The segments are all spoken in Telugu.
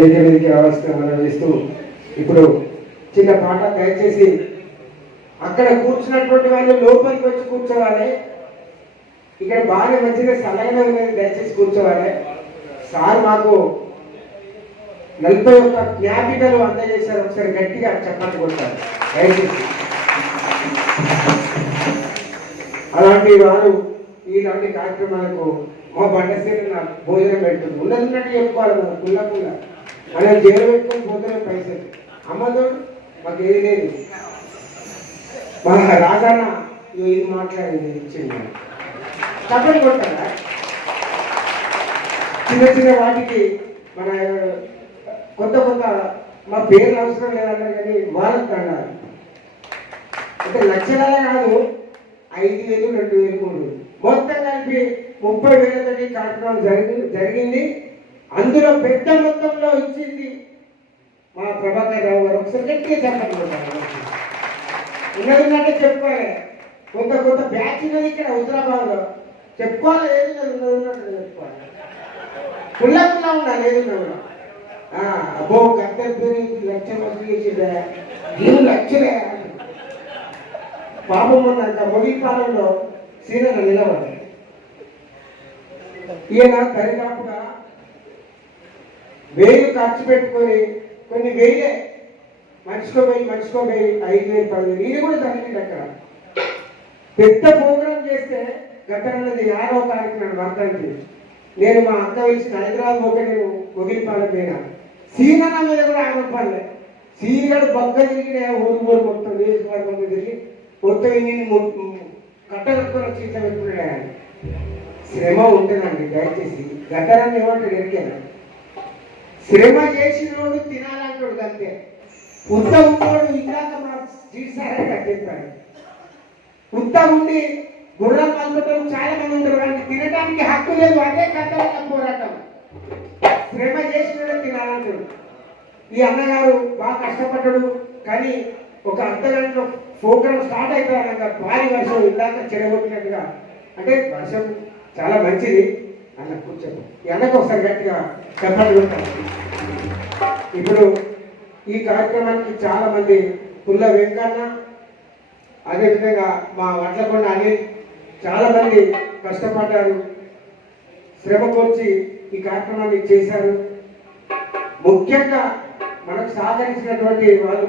ఏకవేదిక అవసరం మనం ఇస్తూ ఇప్పుడు చిన్న పాట దయచేసి అక్కడ కూర్చున్నటువంటి వాళ్ళు లోపలికి వచ్చి కూర్చోవాలి. ఇక్కడ బాగా మంచిగా సలహా ఉన్నది, దయచేసి కూర్చోవాలి. సార్ మాకు 41 జ్ఞాపికలు అందజేశారు. ఒకసారి గట్టిగా చెప్పండి కొట్టారు దయచేసి. అలాంటి వారు ఇలాంటి కార్యక్రమాలకు మా బండసేన భోజనం పెడుతుంది. ఉన్నట్టు చెప్పుకోవాలి. మనం పుల్ల మనం జైలు పెట్టుకొని పోతున్న పైసలు అమ్మదోడు మాకు ఏది లేదు. మా రాజాన్న ఇది మాట్లాడింది ఇచ్చింది చెప్పండి కొట్టారా. చిన్న చిన్న వాటికి మన కొత్త మా పేర్లు అవసరం లేదన్నారు కానీ వాళ్ళకి అన్నారు. అంటే లక్షలాలే కాదు, 5,000, 2,000, 3,000 మొత్తం కలిపి 30,000 కార్యక్రమం జరిగింది. అందులో పెద్ద మొత్తంలో ఇచ్చింది మా ప్రభాకర్ రావు గారు. ఒకసారి గట్టిగా చెప్పండి. ఉన్నదంటే చెప్పుకోవాలి. కొంత బ్యాచ్ ఉన్నది ఇక్కడ హైదరాబాద్లో చెప్పుకోవాలి. ఏది ఉన్నట్టు చెప్పుకోవాలి. పుల్లా ఉండాలి. ఏది ఉన్నా అబ్బో గద్దె లక్షలు వసూలు చేసిందే, 7 లక్షలే పాపం. అన్నాక మొగిపాలెంలో సీనన్న నిలబడ్డాడు. ఈయన దరిదాపుగా 1000 ఖర్చు పెట్టుకొని కొన్ని వేలే మర్చిపోయి 5,000, 10,000 ఇది కూడా జరిగింది. అక్కడ పెద్ద ప్రోగ్రాం చేస్తే గట్టనది 6వ తారీఖు నాడు వర్తానికి నేను మా అక్క వెలిసిన హైదరాబాద్ ఒక నేను మొగిలిపాలెం పోయినా. సీనన్న మీద కూడా ఆగపడలే. సీనిగాడు బగ్గ తిరిగిన ఊరు మొత్తం నియోజకవర్గం తిరిగి మొత్తం నేను కట్టగట్టుకొని వచ్చి ఇట్లా పెట్టుకున్నాడు. శ్రమ ఉంటుందండి. దయచేసి గట్టరాన్ని ఏమంటాడు ఎరికేనా? శ్రమ చేసినోడు తినాలంటాడు అంతే. ఉత్తముడు ఇందాక మా జీసారే కట్టేస్తాడు. ఉత్తముండి గుర్రం పంపటం చాలా మంది ఉంటారు, కానీ తినడానికి హక్కు లేదు. అదే కట్టల పోరాటం. శ్రమ చేసినోడు తినాలంటాడు. ఈ అన్నగారు బాగా కష్టపడ్డాడు, కానీ ఒక అర్ధగంటలో ప్రోగ్రాం స్టార్ట్ అవుతారనగా భారీ వర్షం ఇందాక చెడగొట్టినట్టుగా. అంటే వర్షం చాలా మంచిది అన్న కూర్చోండి. వెనక ఒకసారి గట్టిగా చెప్పండి. ఇప్పుడు ఈ కార్యక్రమానికి చాలా మంది పుల్ల వెంకన్న, అదేవిధంగా మా వడ్లకొండ అనిల్ చాలా మంది కష్టపడ్డారు, శ్రమ కోర్చి ఈ కార్యక్రమాన్ని చేశారు. ముఖ్యంగా మనకు సహకరించినటువంటి వాళ్ళు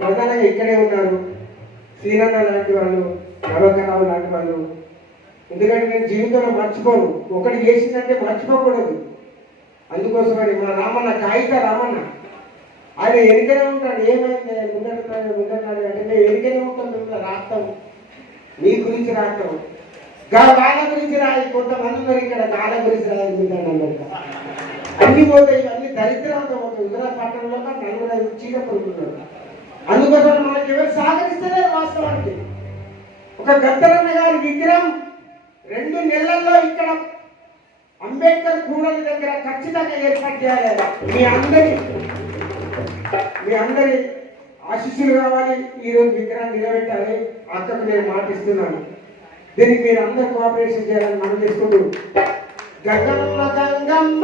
ప్రధానంగా ఇక్కడే ఉన్నారు. శ్రీరంగ లాంటి వాళ్ళు, రవకరావు లాంటి వాళ్ళు. ఎందుకంటే నేను జీవితంలో మర్చిపోను. ఒకటి చేసిందంటే మర్చిపోకూడదు. అందుకోసమని మా రామన్న కాగిత రామన్న ఆయన ఎరికనే ఉంటాడు. ఏమైంది ముందన్నాడు అంటే మేము ఎరికనే ఉంటాం. మిమ్మల్ని రాస్తాం, మీ గురించి రాస్తాం. వాళ్ళ గురించి రాయి. కొంతమంది ఉన్నారు ఇక్కడ గాల గురించి రాయి. అన్ని పోతాయి. ఇవన్నీ దరిద్రంతో పోతాయి. హుజరాబాద్ పట్టణంలో 40 చీక పడుతున్నారు. అందుకోసం మనకి ఎవరు సహకరిస్తేనే వాస్తవానికి. ఒక గద్దరన్న గారి విగ్రహం 2 నెలల్లో ఇక్కడ అంబేద్కర్ కూడలి దగ్గర ఖచ్చితంగా ఏర్పాటు చేయాలి. మీ అందరి ఆశీస్సులు కావాలి. ఈరోజు విగ్రహాన్ని నిలబెట్టాలి. అక్కకు నేను మాటిస్తున్నాను. దీనికి మీరు అందరు కోఆపరేషన్ చేయాలని మనం చేసుకుంటూ గంగమ్మ గంగమ్మ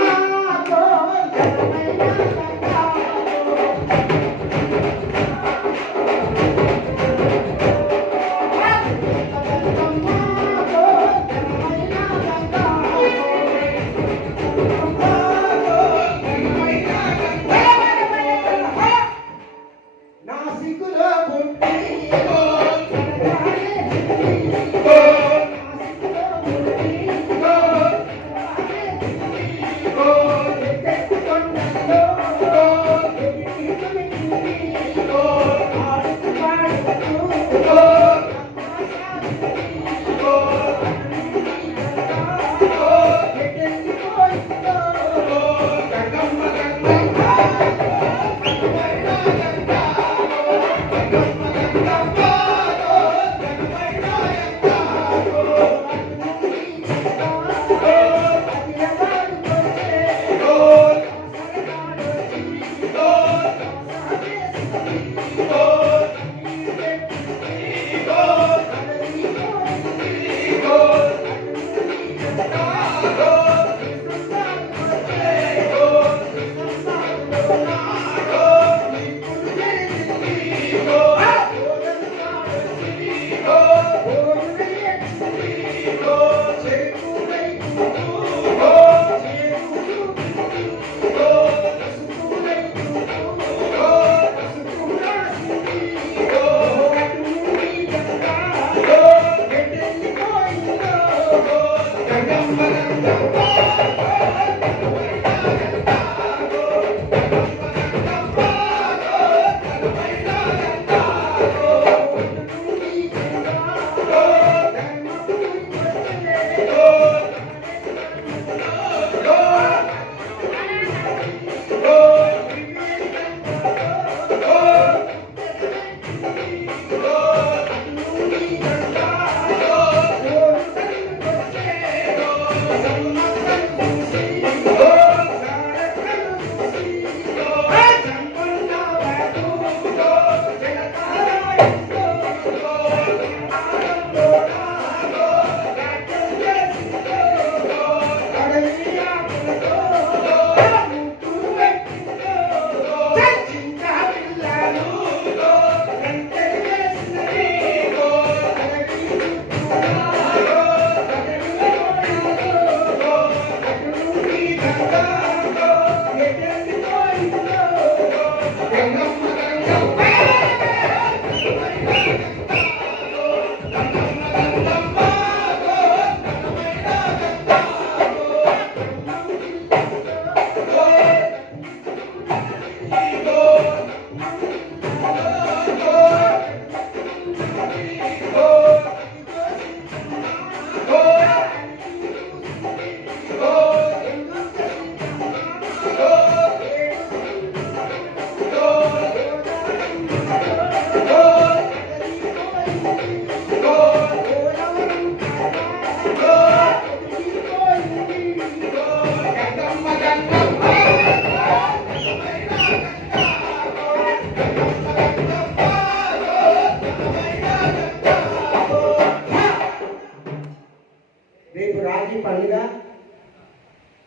రేపు రాజీ పండుగ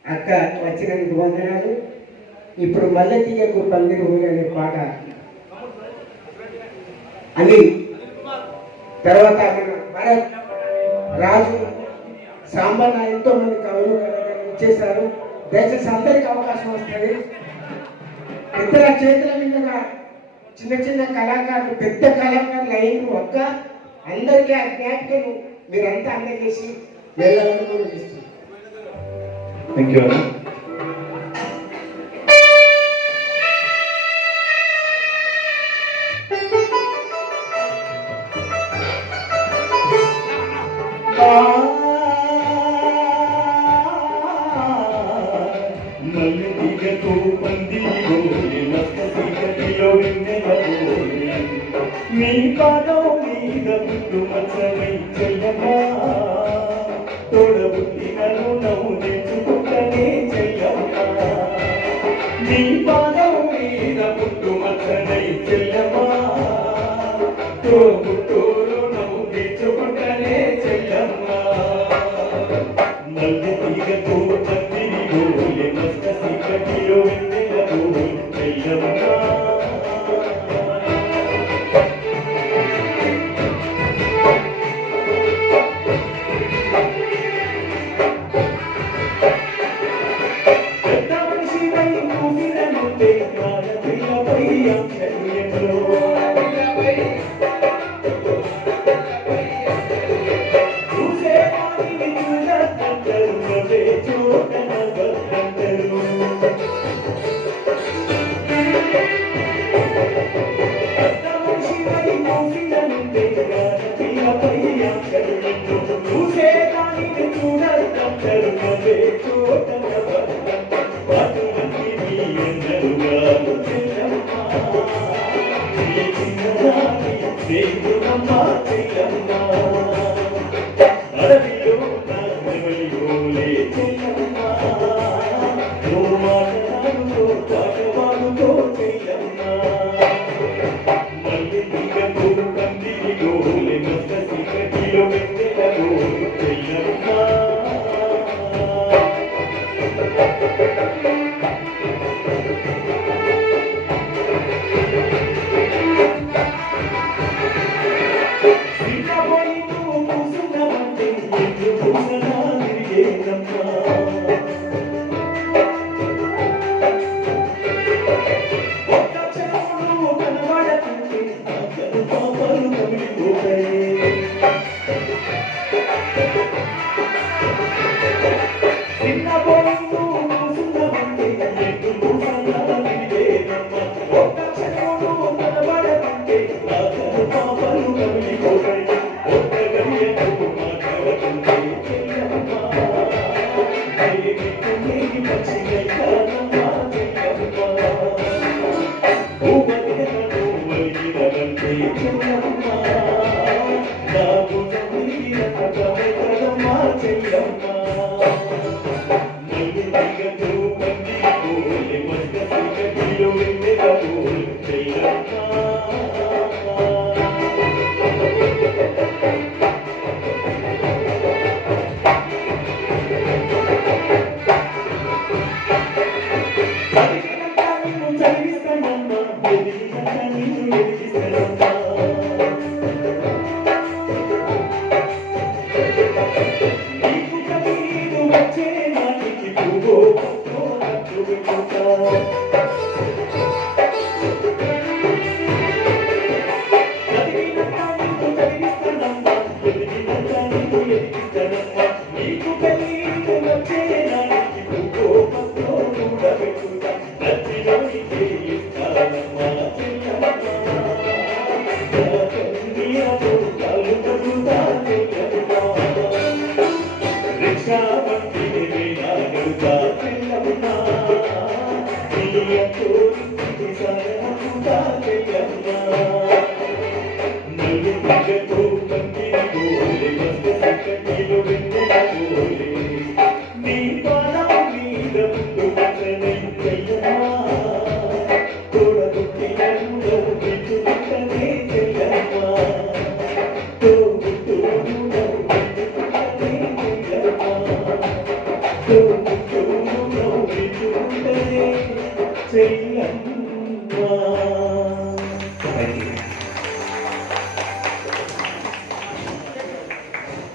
అక్క వచ్చినందుకు వందనాలు. ఇప్పుడు మల్లె తీయకు పందిరి ఊరు అనే పాట అని తర్వాత మన భరత్ రాజు సాంబన్న ఎంతో మంది కవులు ఇచ్చేశారు. దయచేసి అందరికి అవకాశం వస్తుంది. ఇతర చేతుల మీదుగా చిన్న చిన్న కళాకారులు పెద్ద కళాకారులు అయిన ఒక్క అందరికీ ఆ జ్ఞాపికను మీరంతా అందజేసి వెళ్ళాలని కూడా చేస్తున్నారు. Thank you. మల్లిగతో పందిరిలోని మస్తీగతిలో వెన్నెలలోని నీ పాదం మీద పుట్టు మచ్చమై చెల్లమ్మా తోడబుట్టినను నవ్వు తెచ్చుకుంటనే చెల్లమ్మా నీ పాదం మీద పుట్టు మచ్చనై చెల్లమ్మా తోబుట్టూరు నవ్వు తెచ్చుకుంటనే చెల్లమ్మా మల్లి తీగతో పందిరిలోని మస్తీగతిలో వెన్నెలలోని చెల్లమ్మా చూడగా ఓ వదినను వదినవంటే చెల్లమ్మ నాకు నమ్మిన కథమా చెల్లమ్మ మల్లిగతో మంది పోలే మస్క సిగటిలో వెన్నెల పోలే చెల్లమ్మ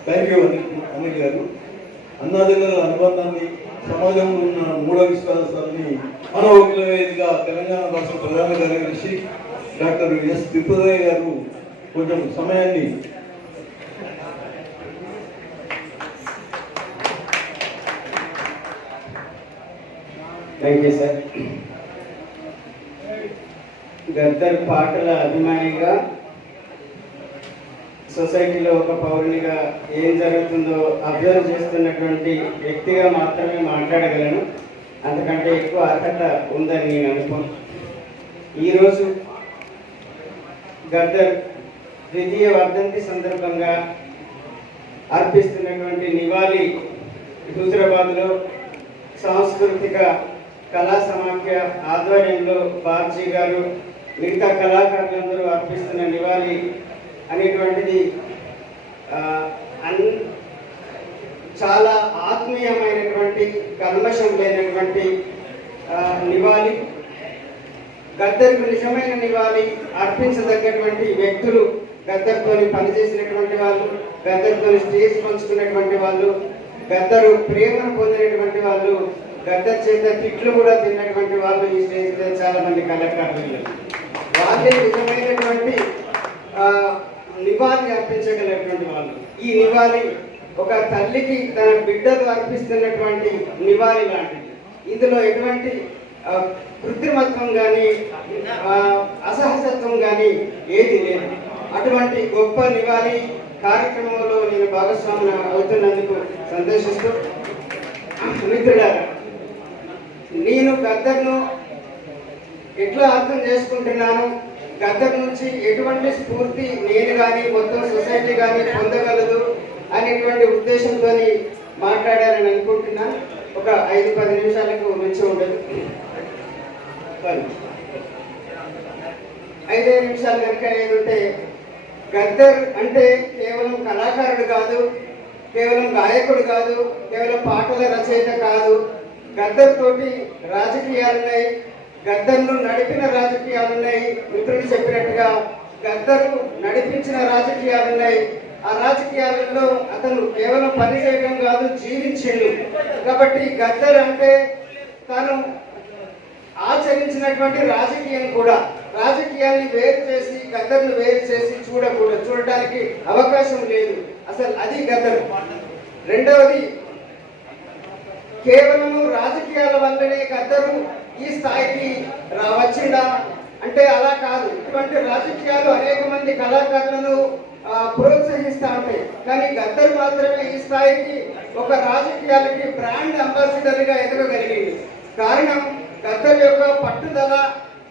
థ్యాంక్ యూ అనిల్ గారు. అన్నాదిన్నల అనుబంధాన్ని, సమాజంలో ఉన్న మూఢ విశ్వాసాన్ని మానవోగ్రవేదిగా తెలంగాణ రాష్ట్ర ప్రధాన కార్యదర్శి డాక్టర్ ఎస్ తిరుపతయ్య గారు కొంచెం సమయాన్ని థ్యాంక్ యూ సార్. గద్దర్ పాటల అభిమానిగా, సొసైటీలో ఒక పౌరునిగా ఏం జరుగుతుందో అబ్జర్వ్ చేస్తున్నటువంటి వ్యక్తిగా మాత్రమే మాట్లాడగలను. అంతకంటే ఎక్కువ అర్హత ఉందని నేను అనుకోను. ఈరోజు గద్దర్ ద్వితీయ వర్ధంతి సందర్భంగా అర్పిస్తున్నటువంటి నివాళి హుజరాబాద్లో సాంస్కృతిక కళా సమాఖ్య ఆధ్వర్యంలో బాబ్జీ గారు, మిగతా కళాకారులందరూ అర్పిస్తున్న నివాళి అనేటువంటిది చాలా ఆత్మీయమైనటువంటి, కల్మషం లేనటువంటి నివాళి. గద్దర్కు నిజమైన నివాళి అర్పించదగ్గటువంటి వ్యక్తులు, గద్దర్తో పనిచేసినటువంటి వాళ్ళు, గద్దర్తో స్టేజ్ పంచుకున్నటువంటి వాళ్ళు, గద్దరు ప్రేమను పొందినటువంటి వాళ్ళు, గద్దర్ చేత తిట్లు కూడా తిన్నటువంటి వాళ్ళు ఈ స్టేజ్ మీద చాలా మంది కళాకారులు. వాళ్ళే నిజమైనటువంటి నివాళి అర్పించగలిగినటువంటి వాళ్ళు. ఈ నివాళి ఒక తల్లికి తన బిడ్డలు అర్పిస్తున్నటువంటి నివాళి లాంటిది. ఇందులో ఎటువంటి కృత్రిమత్వం కానీ అసహజత్వం కానీ ఏది లేదు. అటువంటి గొప్ప నివాళి కార్యక్రమంలో నేను భాగస్వామి అవుతున్నందుకు సంతోషిస్తూ, మిత్రులారా, నేను గద్దర్ను ఎట్లా అర్థం చేసుకుంటున్నాను, గద్దర్ నుంచి ఎటువంటి స్ఫూర్తి నేను కానీ మొత్తం సొసైటీ కానీ పొందగలదు అనేటువంటి ఉద్దేశంతో మాట్లాడాలని అనుకుంటున్నాను. ఒక 5-10 నిమిషాలకు మించి ఉండదు. 5 నిమిషాలు కనుక ఏదుంటే, గద్దర్ అంటే కేవలం కళాకారుడు కాదు, కేవలం గాయకుడు కాదు, కేవలం పాటల రచయిత కాదు. గద్దర్ తోటి రాజకీయాలున్నాయి, గద్దర్ను నడిపిన రాజకీయాలున్నాయి. మిత్రులు చెప్పినట్టుగా గద్దరు నడిపించిన రాజకీయాలున్నాయి. ఆ రాజకీయాలలో అతను కేవలం పని చేయడం కాదు, జీవించిండు. కాబట్టి గద్దర్ అంటే తాను ఆచరించినటువంటి రాజకీయం కూడా, రాజకీయాన్ని వేరు చేసి గద్దర్ను వేరు చేసి చూడటానికి అవకాశం లేదు. అసలు అది గద్దర్. రెండవది, కేవలము రాజకీయాల వల్లనే గద్దరు ఈ స్థాయికి వచ్చిందా అంటే అలా కాదు. ఇటువంటి రాజకీయాలు అనేక మంది కళాకారులను ప్రోత్సహిస్తూ ఉంటాయి. కానీ గద్దరు మాత్రమే ఈ స్థాయికి ఒక రాజకీయాలకి బ్రాండ్ అంబాసిడర్ గా ఎదగగలిగింది. కారణం గద్దర్ యొక్క పట్టుదల,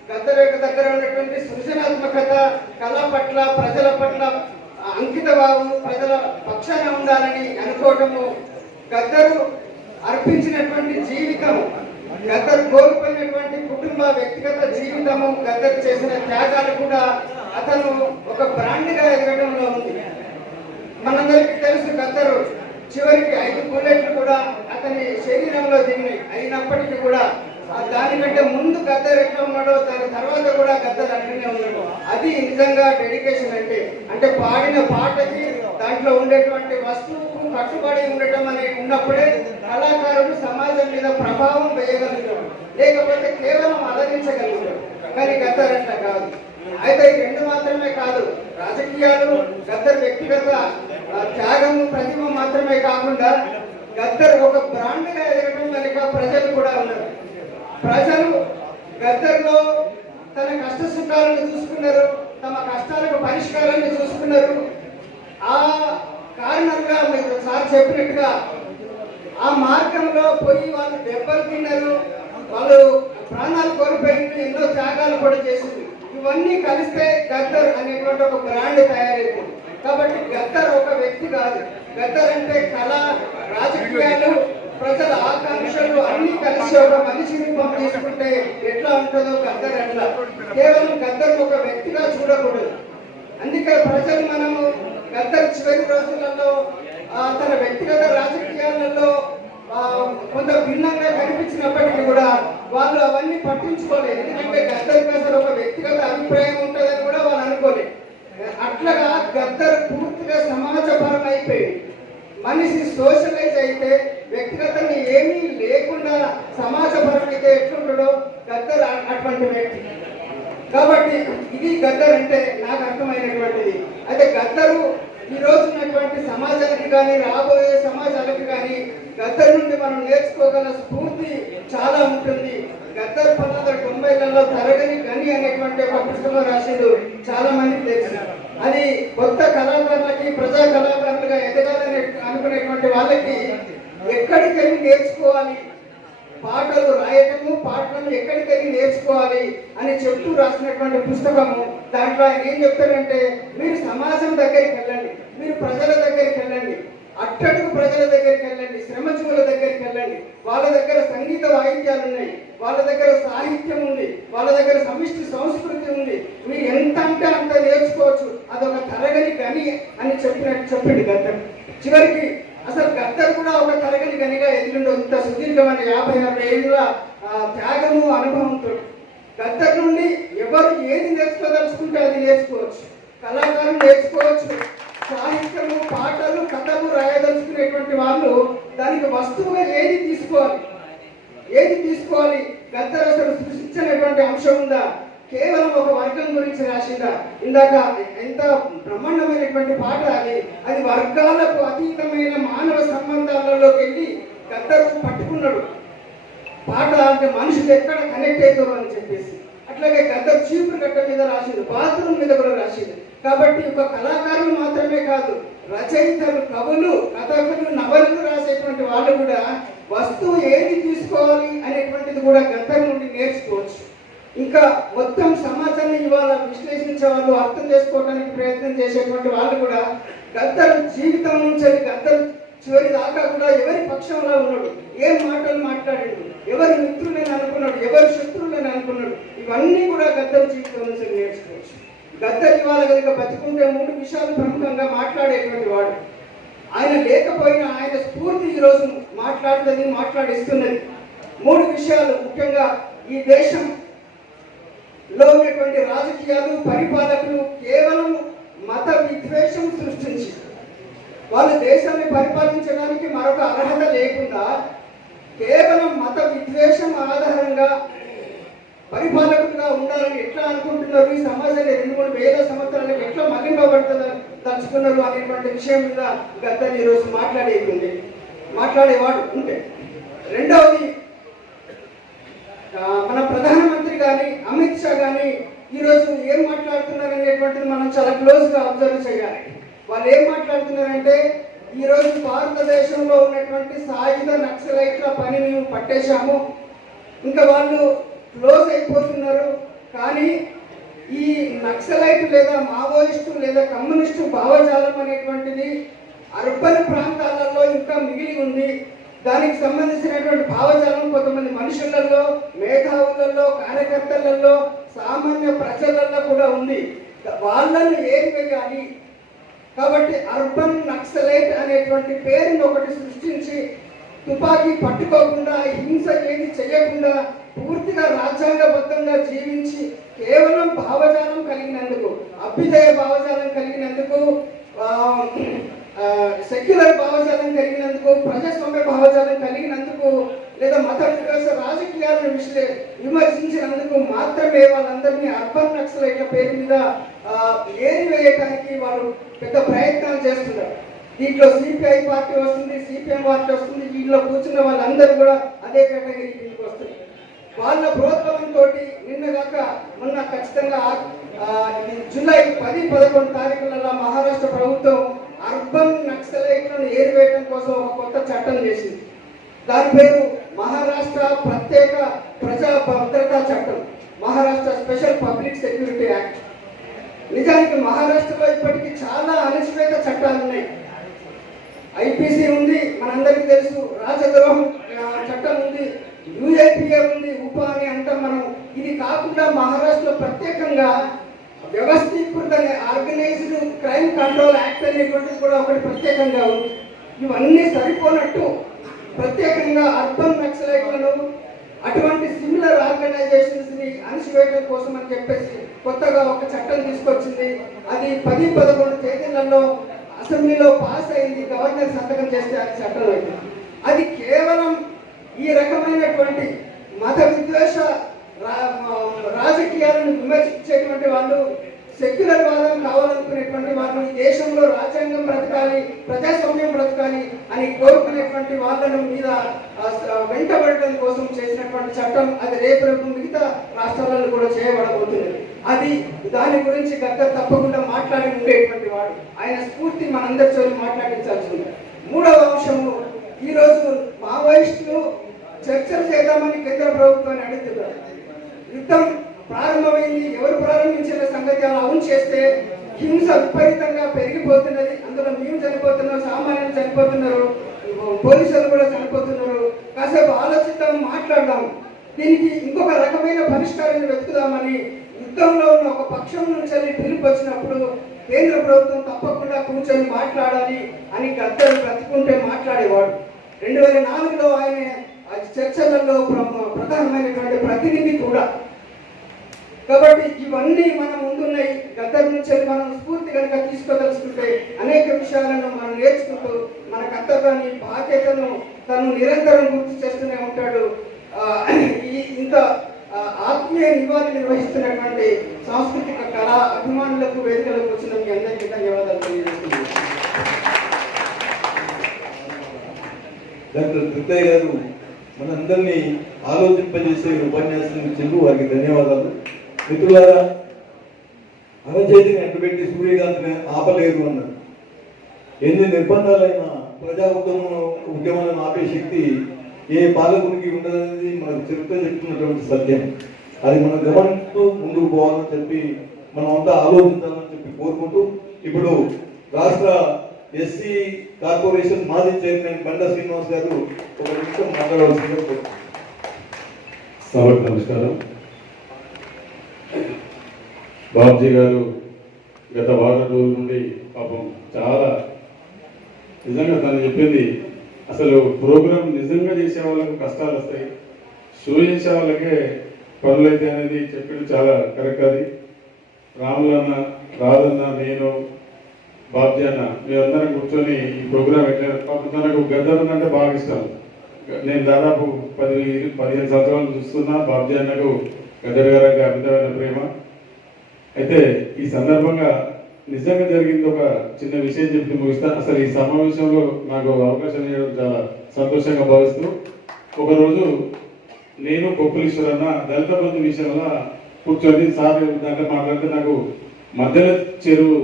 గద్దర్ యొక్క దగ్గర ఉన్నటువంటి సృజనాత్మకత, కళ పట్ల, ప్రజల పట్ల అంకిత భావం, ప్రజల పక్షాన ఉండాలని అనుకోవటము, గద్దరు అర్పించినటువంటి జీవితము, గద్దరు కోల్పోయినటువంటి కుటుంబ వ్యక్తిగత జీవితము, గద్దరు చేసిన త్యాగాలు కూడా అతను ఒక బ్రాండ్గా ఎదగడంలో ఉంది. మనందరికీ తెలుసు గద్దరు చివరికి 5 బుల్లెట్లు కూడా అతని శరీరంలో దిగినాయి. అయినప్పటికీ కూడా దానికంటే ముందు గద్దర్ ఎట్లా ఉన్నాడో దాని తర్వాత కూడా గద్దర్ అట్లనే ఉన్నాడు. అది నిజంగా డెడికేషన్ అంటే పాడిన పాటకి దాంట్లో ఉండేటువంటి వస్తువుకు కట్టుబడి ఉండటం అనేది ఉన్నప్పుడే కళాకారుడు సమాజం మీద ప్రభావం వేయగలుగుతాడు, లేకపోతే కేవలం అలరించగలుగుతాడు. కానీ గద్దర్ అట్లా కాదు. అయితే ఈ 2 మాత్రమే కాదు, రాజకీయాలు, గద్దర్ వ్యక్తిగత త్యాగము, ప్రతిభ మాత్రమే కాకుండా గద్దర్ ఒక బ్రాండ్గా ఎదగడం వెనుక ప్రజలు కూడా ఉన్నారు. ప్రజలు గద్దర్లో తన కష్ట సుఖాలను చూసుకున్నారు, తమ కష్టాలకు పరిష్కారాన్ని చూసుకున్నారు. ఆ కారణంగా మీరు సార్ చెప్పినట్టుగా ఆ మార్గంలో పోయి వాళ్ళు దెబ్బలు తిన్నారు, వాళ్ళు ప్రాణాలు కోల్పోయింది, ఎన్నో త్యాగాలు కూడా చేసింది. ఇవన్నీ కలిస్తే గద్దర్ అనేటువంటి ఒక బ్రాండ్ తయారైంది. కాబట్టి గద్దర్ ఒక వ్యక్తి కాదు, గద్దర్ అంటే కళ, రాజకీయాలు, ప్రజల ఆకాంక్షలు అన్ని కలిసి ఒక మనిషిని తీసుకుంటే ఎట్లా ఉంటుందో గద్దర్ అట్లా. కేవలం గద్దర్ ఒక వ్యక్తిగా చూడకూడదు. అందుకే ప్రజలు మనము గద్దర్ చివరి రోజులలో తన వ్యక్తిగత రాజకీయాలలో కొంత భిన్నంగా కనిపించినప్పటికీ కూడా వాళ్ళు అవన్నీ పట్టించుకోలేదు. ఎందుకంటే గద్దర్కి అసలు ఒక వ్యక్తిగత అభిప్రాయం ఉంటుందని కూడా వాళ్ళు అనుకోలేదు. అట్లాగా గద్దర్ పూర్తిగా సమాజపరం అయిపోయింది. మనిషి సోషలైజ్ అయితే వ్యక్తిగతంగా ఏమీ లేకుండా సమాజపరం అయితే ఎట్లుంటాడో గద్దర్ అటువంటి వ్యక్తి. కాబట్టి ఇది గద్దర్ అంటే నాకు అర్థమైనటువంటిది. అయితే గద్దరు ఈ రోజు ఉన్నటువంటి సమాజానికి కానీ, రాబోయే సమాజాలకు కానీ గద్దర్ నుండి మనం నేర్చుకోగల స్ఫూర్తి చాలా ఉంటుంది. గద్దర్ 1990లలో తరగని గని అనేటువంటి ఒక పుస్తకం రాసిండు, చాలా మందికి తెలుసు. అది కొత్త కళాకారులకి, ప్రజా కళాకారులుగా ఎదగాలని అనుకునేటువంటి వాళ్ళకి ఎక్కడికి వెళ్ళి నేర్చుకోవాలి, పాటలు రాయటము, పాటలను ఎక్కడికి వెళ్ళి నేర్చుకోవాలి అని చెప్తూ రాసినటువంటి పుస్తకము. దాంట్లో ఆయన ఏం చెప్తారంటే, మీరు సమాజం దగ్గరికి వెళ్ళండి, మీరు ప్రజల దగ్గరికి వెళ్ళండి, అట్టడుగు ప్రజల దగ్గరికి వెళ్ళండి, శ్రమజీవుల దగ్గరికి వెళ్ళండి. వాళ్ళ దగ్గర సంగీత వాయిద్యాలు ఉన్నాయి, వాళ్ళ దగ్గర సాహిత్యం ఉంది, వాళ్ళ దగ్గర సమిష్టి సంస్కృతి ఉంది. మీరు ఎంత అంటే అంత నేర్చుకోవచ్చు, అదొక తరగని గని అని చెప్పిండు గద్దర్. చివరికి అసలు గద్దర్ కూడా ఒక తరగని గనిగా ఎదిగిండు. ఇంత సుదీర్ఘమైన 50-60 ఏళ్ళ త్యాగము, అనుభవంతో గద్దర్ నుండి ఎవరు ఏది నేర్చుకోదలుచుకుంటే అది నేర్చుకోవచ్చు. కళాకారులు నేర్చుకోవచ్చు, సాహిత్యము, పాటలు, కథలు రాయదలుచుకునేటువంటి వాళ్ళు దానికి వస్తువుగా ఏది తీసుకోవాలి. గద్దర్ అసలు సృష్టించినటువంటి అంశం ఉందా, కేవలం ఒక వర్గం గురించి రాసిందా? ఇందాక ఎంత బ్రహ్మాండమైనటువంటి పాట అది వర్గాలకు అతీతమైన మానవ సంబంధాలలోకి వెళ్ళి గద్దర్ పట్టుకున్నాడు. పాట అంటే మనుషులు ఎక్కడ కనెక్ట్ అవుతారు అని చెప్పేసి. అట్లాగే గద్దర్ చీపురు గట్ట మీద రాసింది, బాత్రూమ్ మీద కూడా రాసింది. కాబట్టి ఒక కళాకారులు మాత్రమే కాదు, రచయితలు, కవులు, కథకులు, నవలు రాసేటువంటి వాళ్ళు కూడా వస్తువు ఏది తీసుకోవాలి అనేటువంటిది కూడా గద్దర్ నుండి నేర్చుకోవచ్చు. ఇంకా మొత్తం సమాజాన్ని ఇవాళ విశ్లేషించే వాళ్ళు, అర్థం చేసుకోవడానికి ప్రయత్నం చేసేటువంటి వాళ్ళు కూడా గద్దర్ జీవితం నుంచి గద్దర్ చివరి దాకా కూడా ఎవరి పక్షంలో ఉన్నాడు, ఏం మాటలు మాట్లాడాడు, ఎవరి మిత్రులని అనుకున్నాడు, ఎవరి శత్రువులని అనుకున్నాడు, ఇవన్నీ కూడా గద్దర్ జీవితం నుంచి నేర్చుకోవచ్చు. గద్దర్ ఇవాళ కనుక బతికుంటే 3 విషయాలు ప్రముఖంగా మాట్లాడేటువంటి వాడు. ఆయన లేకపోయినా ఆయన స్ఫూర్తి ఈరోజు మాట్లాడిస్తున్నది. 3 విషయాలు ముఖ్యంగా ఈ దేశంలో ఉన్నటువంటి రాజకీయాలు, పరిపాలకులు కేవలం మత విద్వేషం సృష్టించి వాళ్ళు దేశాన్ని పరిపాలించడానికి మరొక అర్హత లేకుండా కేవలం మత విద్వేషం ఆధారంగా పరిపాలకులుగా ఉండాలని ఎట్లా అనుకుంటున్నారు, ఈ సమాజాన్ని 2-3 వేల సంవత్సరాలకు ఎట్లా మళ్లింపబడుతుంది తలుచుకున్నారు అనేటువంటి విషయం మీద గద్దర్ ఈరోజు మాట్లాడేవాడు ఉంటే. రెండవది, మన ప్రధానమంత్రి కానీ, అమిత్ షా కానీ ఈరోజు ఏం మాట్లాడుతున్నారు అనేటువంటిది మనం చాలా క్లోజ్గా అబ్జర్వ్ చేయాలి. వాళ్ళు ఏం మాట్లాడుతున్నారంటే, ఈరోజు భారతదేశంలో ఉన్నటువంటి సాయుధ నక్సలైట్ల పని మేము పట్టేశాము, ఇంకా వాళ్ళు క్లోజ్ అయిపోతున్నారు, కానీ ఈ నక్సలైట్ లేదా మావోయిస్టు లేదా కమ్యూనిస్టు భావజాలం అనేటువంటిది అర్బన్ ప్రాంతాలలో ఇంకా మిగిలి ఉంది. దానికి సంబంధించినటువంటి భావజాలం కొంతమంది మనుషులలో, మేధావులలో, కార్యకర్తలలో, సామాన్య ప్రజలలో కూడా ఉంది. వాళ్ళను ఏరివేయాలి. కాబట్టి అర్బన్ నక్సలైట్ అనేటువంటి పేరును ఒకటి సృష్టించి తుపాకీ పట్టుకోకుండా, హింస ఏది చేయకుండా, పూర్తిగా రాజ్యాంగబద్ధంగా జీవించి కేవలం భావజాలం కలిగినందుకు, అభ్యుదయ భావజాలం కలిగినందుకు, సెక్యులర్ భావజాలం కలిగినందుకు, ప్రజాస్వామ్య భావజాలం కలిగినందుకు, లేదా మత వికాస రాజకీయాలను విమర్శించినందుకు మాత్రమే వాళ్ళందరినీ అర్బన్ నక్సలైట్ల పేరు మీద ఏరివేయడానికి వాళ్ళు పెద్ద ప్రయత్నాలు చేస్తున్నారు. దీంట్లో సిపిఐ పార్టీ వస్తుంది, సిపిఎం పార్టీ వస్తుంది. దీంట్లో కూర్చున్న వాళ్ళందరూ కూడా అదే కేటగిరీ కిందకి వస్తుంది. వాళ్ళ ప్రోత్సాహంతో నిన్నగాక మొన్న ఖచ్చితంగా జూలై 10-11 తారీఖులలో మహారాష్ట్ర ప్రభుత్వం అర్బన్ నక్సలైట్లను ఏరివేయడం కోసం ఒక కొత్త చట్టం చేసింది. దాని పేరు మహారాష్ట్ర ప్రత్యేక ప్రజా భద్రతా చట్టం, Maharashtra special public security act. నిజానికి మహారాష్ట్రలో ఇప్పటికీ చాలా అణచివేత చట్టాలు ఉన్నాయి. ఐపీసీ ఉంది, మనందరికీ తెలుసు. రాజద్రోహం చట్టం ఉంది, యూఏపీఏ ఉంది, ఉపా అని అంటాం మనం. ఇది కాకుండా మహారాష్ట్రలో ప్రత్యేకంగా వ్యవస్థీకృత ఆర్గనైజ్డ్ క్రైమ్ కంట్రోల్ యాక్ట్ అనేటువంటిది కూడా ఒకటి ప్రత్యేకంగా ఉంది. ఇవన్నీ సరిపోనట్టు ప్రత్యేకంగా అర్బన్ నక్సలైట్లను, అటువంటి సిమిలర్ ఆర్గనైజేషన్స్ ని అణచివేయడం కోసం అని చెప్పేసి కొత్తగా ఒక చట్టం తీసుకొచ్చింది. అది 10-11 తేదీలలో అసెంబ్లీలో పాస్ అయింది. గవర్నర్ సంతకం చేస్తే అది చట్టం అయింది. అది కేవలం ఈ రకమైనటువంటి మత విద్వేష రాజకీయాలను విమర్శించేటువంటి వాళ్ళు, సెక్యులర్ వాదం కావాలనుకునేటువంటి వాళ్ళు, ఈ దేశంలో రాజ్యాంగం బ్రతకాలి, ప్రజాస్వామ్యం బ్రతకాలి అని కోరుకునేటువంటి వాళ్ళను మీద వెంటబడటం కోసం చేసినటువంటి చట్టం. అది రేపు మిగతా రాష్ట్రాలలో కూడా చేయబడబోతుంది. అది దాని గురించి గద్దర్ తప్పకుండా మాట్లాడి ఉండేటువంటి వాడు. ఆయన స్ఫూర్తి మనందరితో మాట్లాడించాల్సి ఉంది. మూడవ అంశము, ఈరోజు మావోయిస్టులు చర్చలు చేద్దామని కేంద్ర ప్రభుత్వాన్ని అడుగుతున్నారు. యుద్ధం ప్రారంభమైంది, ఎవరు ప్రారంభించిన సంగతి అలా అవును చేస్తే హింస విపరీతంగా పెరిగిపోతున్నది. అందులో మేము చనిపోతున్నారు, సామాన్యులు చనిపోతున్నారు, పోలీసులు కూడా చనిపోతున్నారు. కాసేపు ఆలోచిద్దాం, మాట్లాడదాం, దీనికి ఇంకొక రకమైన పరిష్కారాన్ని వెతుకుదామని యుద్ధంలో ఉన్న ఒక పక్షం నుంచి పిలుపు వచ్చినప్పుడు కేంద్ర ప్రభుత్వం తప్పకుండా కూర్చొని మాట్లాడాలి అని గద్దర్ బ్రతుకుంటే మాట్లాడేవాడు. 2004లో ఆయన చర్చలలో ప్రధానమైనటువంటి ప్రతినిధి కూడా. కాబట్టి ఇవన్నీ మన ముందున్నాయి. గద్దర్ నుంచి మనం స్ఫూర్తి కనుక తీసుకోదలుచుకుంటే అనేక విషయాలను మనం నేర్చుకుంటూ మన కర్తవ్యాన్ని, బాధ్యతను తను నిరంతరం గుర్తు చేస్తూనే ఉంటాడు. ఇంత ఆత్మీయ నివాళి నిర్వహిస్తున్నటువంటి సాంస్కృతిక కళా అభిమానులకు, వేదికలకు వచ్చిన మీ అందరికీ ధన్యవాదాలు తెలియజేస్తున్నాను. డాక్టర్ కృతయ్య గారు మనందరినీ ఆలోచింపజేసే ఉపన్యాసం ఇచ్చేందుకు వారికి ధన్యవాదాలు. మిత్రులారా, అరచేతిని అడ్డుపెట్టి సూర్యకాంతిని ఆపలేదు అన్నారు. ఎన్ని నిర్బంధాలైనా ప్రజా ఉద్యమాలను ఆపే శక్తి ఏ పాలకునికి ఉండదనేది మనకు చరిత్ర చెప్తున్నటువంటి సత్యం. అది మనం గమనిస్తూ ముందుకు పోవాలని చెప్పి మనం అంతా ఆలోచించాలని చెప్పి కోరుకుంటూ, ఇప్పుడు రాష్ట్ర ఎస్సీ కార్పొరేషన్ మాజీ చైర్మన్ బండ శ్రీనివాస్ గారు ఒక నిమిషం మాట్లాడవలసిందిగా కోరుకుంటున్నాను. సభకు నమస్కారం. బాబ్జీ గారు గత వారం రోజుల నుండి పాపం చాలా నిజంగా తను చెప్పింది, అసలు ప్రోగ్రాం నిజంగా చేసే వాళ్ళకు కష్టాలు వస్తాయి, షో చేసే వాళ్ళకే పనులైతే అనేది చెప్పడం చాలా కరెక్ట్. అది రాములన్న, రాదన్న, నేను, బాబ్జీ అన్న మేమందరం కూర్చొని ఈ ప్రోగ్రాం ఎట్లా, పాపం తనకు గద్దర్ అంటే బాగా ఇష్టం. నేను దాదాపు 10-15 సంవత్సరాలు చూస్తున్నా. బాబ్జీ అన్నకు గద్దర్ గారికి అమితమైన ప్రేమ. అయితే ఈ సందర్భంగా నిజంగా జరిగింది ఒక చిన్న విషయం చెప్తే ముగిస్తాను. అసలు ఈ సమావేశంలో నాకు అవకాశం ఇవ్వడం చాలా సంతోషంగా భావిస్తూ, ఒకరోజు నేను కొప్పులీశ్వరన్న దళిత బంధు విషయంలో కూర్చొని సార్ దాంట్లో మాట్లాడితే నాకు మధ్యలో చెరువు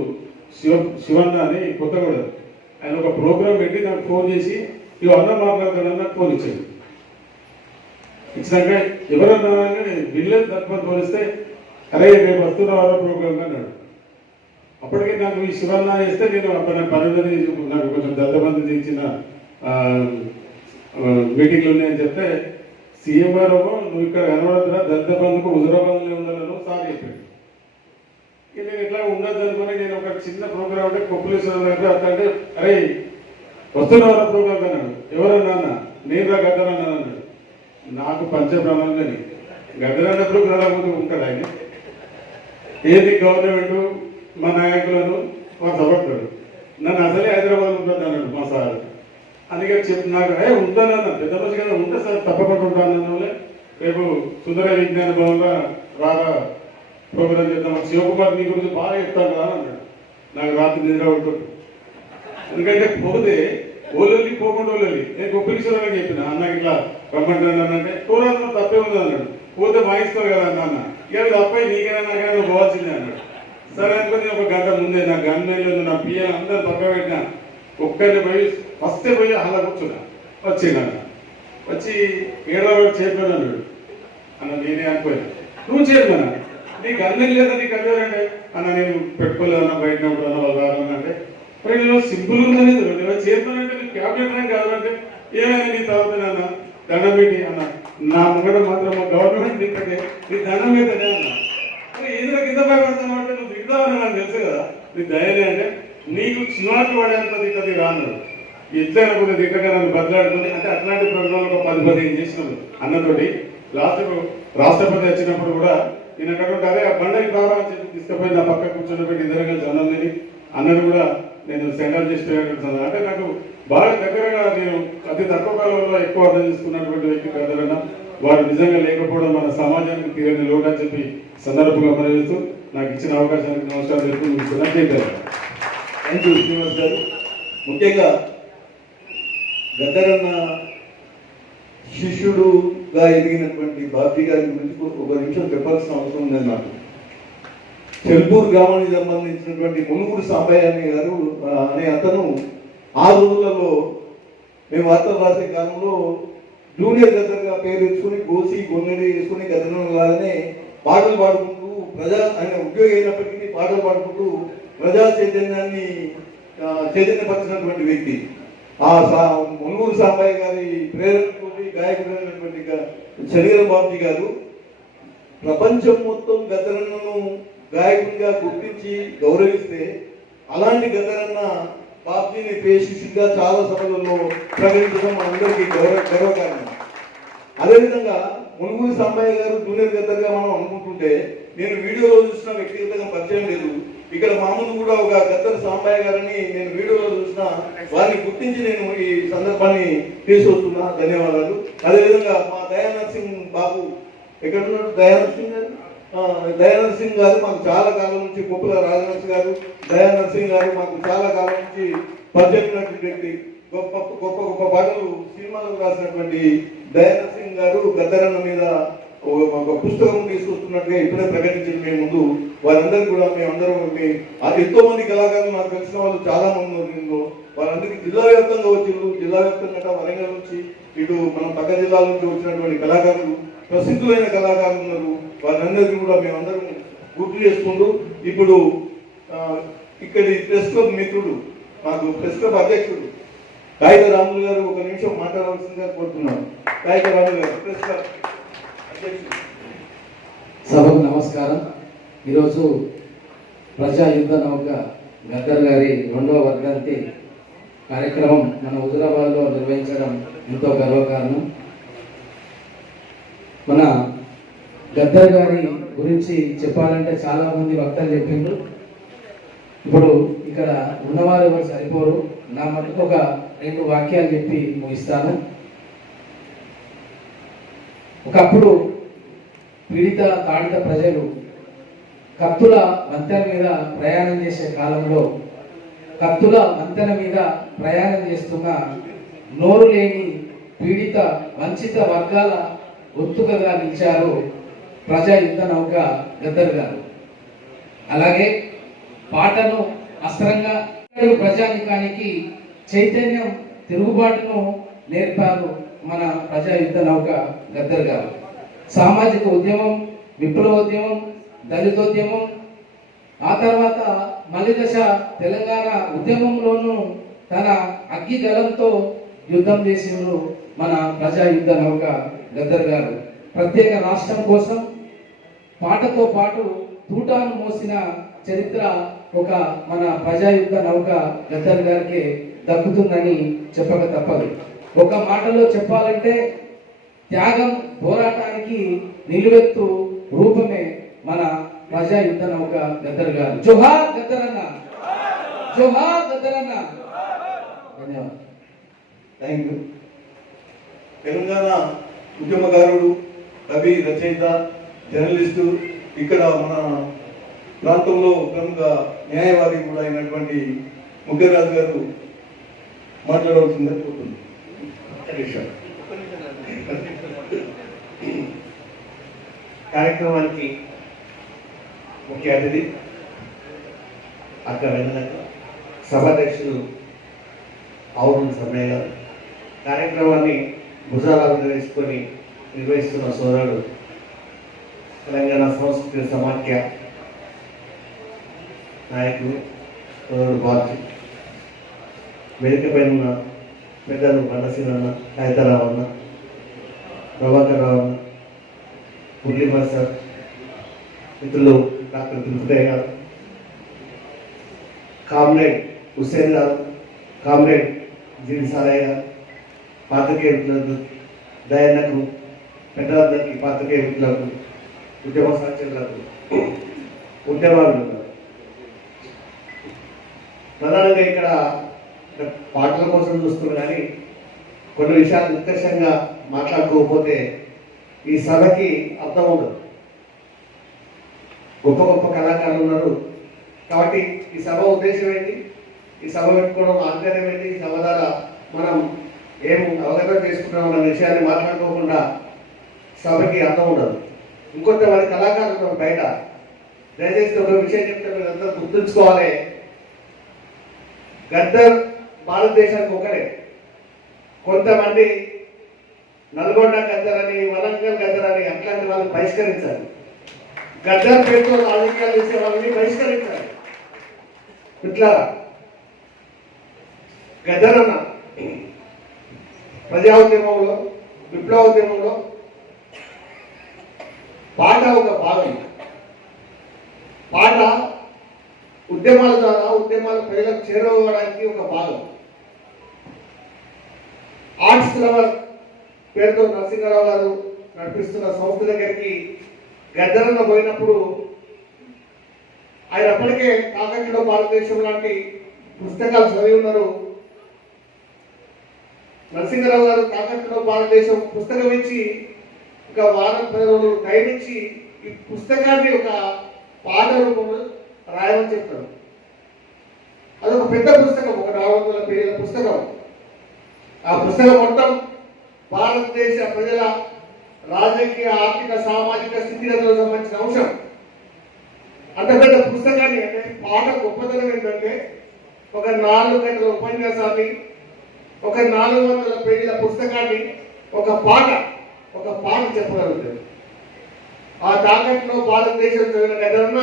శివన్న అని కొత్తగూడ ఆయన ఒక ప్రోగ్రాం పెట్టి నాకు ఫోన్ చేసి ఇవి అన్నం మాట్లాడతాడని నాకు ఫోన్ ఇచ్చాడు. ఇచ్చినాక ఎవరన్నా వినలేదు తక్కువ పోలిస్తే అరే రేపు వస్తున్నావా ప్రోగ్రామ్ అన్నాడు. అప్పటికే నాకు ఈ శివన్న చేస్తే నేను అప్పుడు పనులని నాకు కొంచెం దత్తబంధు ఇచ్చిన మీటింగ్లు ఉన్నాయని చెప్తే సీఎం గారు నువ్వు ఇక్కడ కనబడద్దురా దత్తబంధుకు హుజురాబాద్లో ఉండాలను సార్ చెప్పాడు. ఇక నేను ఇట్లా ఉండద్దు అనుకుని నేను ఒక చిన్న ప్రోగ్రామ్ అంటే కొప్పులేశ్వరం దగ్గర అంటే అరే వస్తున్నావా ప్రోగ్రామ్ అన్నాడు. ఎవరన్నా అన్న నేను రా గద్దరన్నా అన్నాడు. నాకు పంచప్రాణాలని గద్దరన్నప్పుడు రాకపోతే ఉంటాడు ఆయన. ఏది గవర్నమెంట్ మా నాయకులను మా సభకుడు నన్ను అసలే హైదరాబాద్ ఉంటుంది అన్నాడు మా సార్. అందుకే చెప్పి నాకు ఉంటానన్నా పెద్ద రోజు కదా ఉంటే సార్ తప్పకుండా ఉంటాను. రేపు సుందర విజ్ఞాన భవన్లో రాగా ప్రోగ్రామ్ చేద్దాం. శివకుమార్ నీ గురించి బాగా చెప్తాను కదా అన్నాడు. నాకు రాత్రి నిద్ర ఉంటుంది. ఎందుకంటే పోతే ఓళ్ళి పోకుండా ఓళ్ళి నేను గొప్పలీశ్వరానికి చెప్పిన అన్నకి ఇట్లా రమ్మంటాను అంటే కూరలో తప్పే ఉంది అన్నాడు. పోతే వాయిస్తారు కదా అన్న ఇక తప్పై నీకైనా నాకైనా పోవాల్సిందే అన్నాడు. సరే అనుకుని ఒక గంట ముందే నా గన్మెన్లు నా పిఎల్ అందరూ పక్క పెట్టినా ఒక్కరిని పోయి ఫస్ట్ పోయి అలా కూర్చున్నా. వచ్చిండు అన్న వచ్చి 7వ రోజు చైర్మన్ అన్నాడు. అన్న నేనే అనుకోను నువ్వు చైర్మన్ నీకు అన్నం లేదా నీకు అదేనంటే అన్న నేను పెట్టుకోలేదన్న బయట అన్న వాళ్ళు రావాలంటే మరి నేను సింపుల్ ఉందని చైర్మన్ అంటే నీకు క్యాబినెట్ ర్యాంక్ కావాలంటే ఏమైనా నీ తాగుతానన్న దండం పెట్టి అన్న నా ముంగడ మాత్రం గవర్నమెంట్ నీకంటే నీ దండం పెట్టనే అన్న. ఏదో కింద భయపడతాను అంటే నువ్వు దిగుదావని నాకు తెలుసు కదా నీ ధైర్యం అంటే నీకు చివాకి పడేంత దిక్కది రాన్నాడు. ఎట్లయినా కొద్దిగా దిక్కగా నన్ను బదిలాడుతుంది అంటే అట్లాంటి ప్రోగ్రాంలు ఒక 10-15 చేసినాము అన్నతోటి. లాస్ట్కు రాష్ట్రపతి వచ్చినప్పుడు కూడా నేను అక్కడ అదే ఆ బండకి బాగా అని చెప్పి తీసుకుపోయి నా పక్క కూర్చొని ఇద్దరు కలిసి అన్నం తిని అన్నది కూడా నేను సెంటర్ చేసి అంటే నాకు బాగా దగ్గరగా నేను అతి తక్కువ కాలంలో ఎక్కువ అర్థం చేసుకున్నటువంటి వ్యక్తి కదలన్న వారు నిజంగా లేకపోవడం మన సమాజానికి తీరని లోటు అని చెప్పి సందర్భంగా పనిచేస్తూ నాకు ఇచ్చిన అవకాశానికి నమస్కారం తెలుపుకుంటున్నాను. థ్యాంక్ యూ శ్రీనివాస్ గారు. ముఖ్యంగా గద్దరన్న శిష్యుడుగా ఎదిగినటువంటి బాబ్జీ గారి గురించి ఒక నిమిషం చెప్పాల్సిన అవసరం ఉంది నాకు. చెల్పూర్ గ్రామానికి సంబంధించినటువంటి మునుగురు సాంబయ్య గారు అనే అతను ఆ రోజులలో మేము వార్తలు రాసే కాలంలో జూనియర్ గద్దర్గా పేరు తెచ్చుకుని గోసి గొంగడి వేసుకుని గద్దరలాగానే పాటలు పాడుకుంటూ ఆయన ఉద్యోగి అయినప్పటికీ పాటలు పాడుకుంటూ ప్రజా చైతన్యాన్ని చైతన్యపరిచినటువంటి వ్యక్తి. ఆ మునుగూరు సాంబయ్య గారి ప్రేరణతోటి గాయకుడైనటువంటి శరీరం బాబ్జీ గారు ప్రపంచం మొత్తం గద్దరన్నను గాయకుడిగా గుర్తించి గౌరవిస్తే అలాంటి గద్దరన్న బాబ్జీని పేషిగా చాలా సభలలో ప్రకటించడం మనందరికీ గర్వకారణం. అదేవిధంగా మునుగూరు సాంబయ్య గారు జూనియర్ గద్దర్గా మనం అనుకుంటుంటే నేను వీడియోలో చూసిన వ్యక్తిగతంగా పరిచయం లేదు. ఇక్కడ మా ముందు కూడా ఒక గద్దర్ సాంబయ్య గారిని నేను వీడియోలో చూసిన వారిని గుర్తించి నేను ఈ సందర్భాన్ని తీసుకొస్తున్నా. ధన్యవాదాలు. అదేవిధంగా మా దయానరసింగ్ బాబు ఎక్కడున్నాడు? దయానరసింగ్ గారు దయానరసింగ్ గారు మాకు చాలా కాలం నుంచి కుప్పల రాజనరసింగ్ గారు దయానరసింగ్ గారు మాకు చాలా కాలం నుంచి పరిచయం వ్యక్తి. గొప్ప గొప్ప గొప్ప పాటలు సినిమాలకు రాసినటువంటి దయానరసింగ్ గారు గద్దరన్న మీద ఒక పుస్తకం తీసుకొస్తున్నట్టుగా ఇప్పుడే ప్రకటించిన మేము ముందు వారందరికీ కూడా మేమందరం ఎంతో మంది కళాకారులు నాకు తెలిసిన వాళ్ళు చాలా మంది ఉన్నారు. వారందరికీ జిల్లా వ్యాప్తంగా వచ్చిండ్రు. జిల్లా వ్యాప్తంగా వరంగల్ నుంచి ఇటు మనం పక్క జిల్లాల నుంచి వచ్చినటువంటి కళాకారులు ప్రసిద్ధులైన కళాకారులు ఉన్నారు. వారందరికీ కూడా మేమందరం గుర్తు చేసుకుంటూ ఇప్పుడు ఇక్కడి ప్రెస్ క్లబ్ మిత్రుడు మాకు ప్రెస్ క్లబ్ అధ్యక్షుడు కాయిక రాములు గారు ఒక నిమిషం మాట్లాడవలసిందిగా కోరుతున్నాను. కాయిక రాములు గారు ప్రెస్ క్లబ్ అధ్యక్షుడు. సభకు నమస్కారం. ఈరోజు ప్రజా యుద్ధ నౌక గద్దర్ గారి 2వ వర్ధంతి కార్యక్రమం మన హుజురాబాద్లో నిర్వహించడం ఎంతో గర్వకారణం. మన గద్దర్ గారి గురించి చెప్పాలంటే చాలా మంది వక్తలు చెప్పిండ్రు. ఇప్పుడు ఇక్కడ ఉన్నవారు ఎవరు సరిపోరు. నా మటుకు ఒక 2 వాక్యాలు చెప్పి ముగిస్తాను. ఒకప్పుడు పీడిత తాడిత ప్రజలు కత్తుల వంతెన మీద ప్రయాణం చేసే కాలంలో కత్తుల వంతెన మీద ప్రయాణం చేస్తున్న నోరు లేని పీడిత వంచిత వర్గాల గొంతుకగా నిలిచారు ప్రజా యుద్ధ నౌక గద్దర్ గారు. అలాగే పాటను అస్త్రంగా ప్రజానికానికి చైతన్యం తిరుగుబాటును నేర్పారు మన ప్రజా యుద్ధ నౌక గద్దర్ గారు. సామాజిక ఉద్యమం, విప్లవోద్యమం, దళితోద్యమం, ఆ తర్వాత మలి దశ తెలంగాణ ఉద్యమంలోనూ తన అగ్గి గలంతో యుద్ధం చేసిండ్రు మన ప్రజా యుద్ధ నౌక గద్దర్ గారు. ప్రత్యేక రాష్ట్రం కోసం పాటతో పాటు తూటాను మోసిన చరిత్ర ఒక మన ప్రజాయుద్ధ నౌక గద్దర్ గారికి దక్కుతుందని చెప్పక తప్పదు. ఒక మాటలో చెప్పాలంటే త్యాగం పోరాటానికి నిలువెత్తు రూపమే మన ప్రజాయుద్ధ నౌక గద్దర్ గారు. జోహార్ గద్దర్ అన్న, జోహార్ గద్దర్ అన్న. ధన్యవాదాలు. Thank you. తెలంగాణ ఉద్యమకారుడు, కవి, రచయిత, జర్నలిస్టు, ఇక్కడ మన ప్రాంతంలో ప్రముఖ న్యాయవాది కూడా అయినటువంటి ముఖ్యరాజు గారు మాట్లాడవలసిందని కోరుతుంది. కార్యక్రమానికి ముఖ్య అతిథి అక్కడ వెళ్ళినాక సభాధ్యక్షులు ఆవురు సమ్మయ్య గారు, కార్యక్రమాన్ని భుజాల మీద వేసుకొని నిర్వహిస్తున్న సోదరుడు తెలంగాణ సంస్కృతి సమాఖ్య నాయకుడు సోదరుడు బాజీ, వేదికపైన ఉన్న పెద్దలు బండసీన్ అన్న, హైదరాబాద్ అన్న, ప్రభాకర్ రావు అన్న, మురళీమా సార్, మిత్రులు డాక్టర్ దుర్గయ్య గారు, కామ్రేడ్ హుస్సేన్ గారు, కామ్రేడ్ జీవి సారయ్య గారు, పాత్రికేయ మిత్రులకు, దయన్నకు, పెద్దలందరికీ, పాత్రికేయ మిత్రులకు, ఉద్యమ సహచరులకు, ఉద్యమాలు ప్రధానంగా ఇక్కడ పాటల కోసం చూస్తున్నారు. కానీ కొన్ని విషయాలు నిర్దిష్టంగా మాట్లాడుకోకపోతే ఈ సభకి అర్థం ఉండదు. గొప్ప గొప్ప కళాకారులు ఉన్నారు కాబట్టి ఈ సభ ఉద్దేశం ఏంటి, ఈ సభ పెట్టుకోవడం ఆంతర్యం ఏంటి, ఈ సభ ద్వారా మనం ఏం అవగాహన చేసుకుంటాం అన్న విషయాన్ని మాట్లాడుకోకుండా సభకి అర్థం ఉండదు. ఇంకొంతమంది కళాకారులు ఉన్నారు బయట. దయచేసి ఒక విషయం చెప్తే మీరు అందరూ గుర్తుంచుకోవాలి. గద్దర్ భారతదేశానికి ఒకరే. కొంతమంది నల్గొండ గద్దర్ అని, వరంగల్ గద్దర్ అని అట్లాంటి వాళ్ళని బహిష్కరించాలి. గద్దర్ పేరుతో రాజకీయాలు చేసే వాళ్ళని బహిష్కరించాలి. ఇట్లా గద్దర్ అన్న ప్రజా ఉద్యమంలో, విప్లవ ఉద్యమంలో పాట ఒక భాగం. పాట ఉద్యమాల ద్వారా ఉద్యమాల ప్రజలకు చేరువడానికి ఒక భాగం. ఆర్ట్స్ లవర్ పేరుతో నరసింహారావు గారు నడిపిస్తున్న సంస్థ దగ్గరికి గద్దరన్న పోయినప్పుడు ఆయన అప్పటికే కాకతీయుల భారతదేశం లాంటి పుస్తకాలు చదివి ఉన్నారు. నరసింహారావు గారు కాకతీయుల భారతదేశం పుస్తకం ఇచ్చి ఒక వారం 10 రోజులు టైం ఇచ్చి ఈ పుస్తకాన్ని ఒక పాట రూపంలో రాయమని చెప్తారు. అదొక పెద్ద పుస్తకం, ఒక 400 పేజీల పుస్తకం. ఆ పుస్తకం మొత్తం భారతదేశ ప్రజల రాజకీయ, ఆర్థిక, సామాజిక స్థితిగతులకు సంబంధించిన అంశం. అంత పెద్ద పుస్తకాన్ని, అంటే పాట గొప్పతనం ఏంటంటే ఒక 4 గంటల ఉపన్యాసాన్ని, ఒక 400 పేజీల పుస్తకాన్ని ఒక పాట చెప్పగలుగుతుంది. ఆ తాకట్లో భారతదేశం చదివిన గద్దరన్న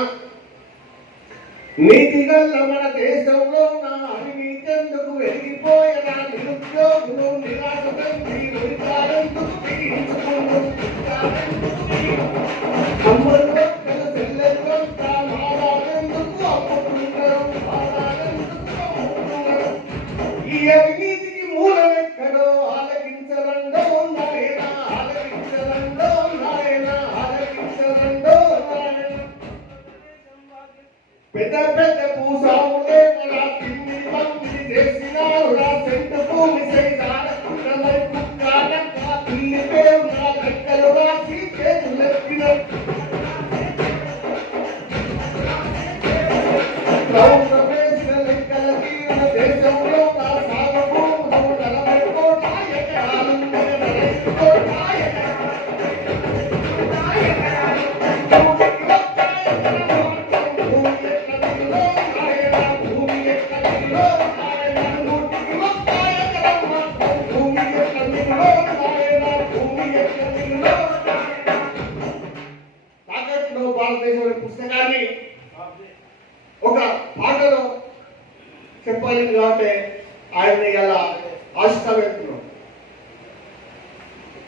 నీతిగల్ల మన దేశంలో నా అవినీతెందుకు వెలిగిపోయిన నిరుద్యోగులు నిరాశందుకు ఈ అవినీతికి మూలం ఎక్కడో ఆలకించరండో నాయన, ఆలకించరండో నాయన, ఆలకించరండో నాయన. పెద్ద పెద్ద భూస్వాములే మన తిమ్మిడి పంపిణీ చేసినారు. నా సెంటు భూమి సైతారకున్న వైపు కానక పిల్లి పేరు నా లెక్కలు రాసి చేతులెత్తిన వేసిన లెక్కల తీరిన దేశంలో నా సాగు భూములు 40 కోట్ల ఎకరాలు, 40 కోట్ల ఎకరాలు. భూమి ఒక పాటలో చెప్పాలి కాబట్టి ఆయన ఇలా ఆశిస్తాం.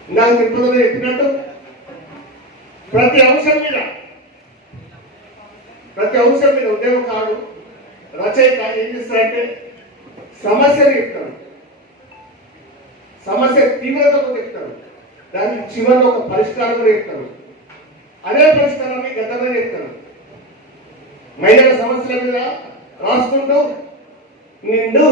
ఇందాక తిరుపతిలో చెప్పినట్టు ప్రతి అంశం మీద ఉద్యమకారుడు రచయిత ఏం చేస్తారంటే సమస్యలు చెప్తారు, సమస్య తీవ్రతతో చెప్తారు, దానికి చివరిలో ఒక పరిష్కారం కూడా చెప్తారు. అదే పరిష్కారాన్ని గతంలో చెప్తారు. మహిళల సమస్యల మీద రాసుకుంటూ నిండు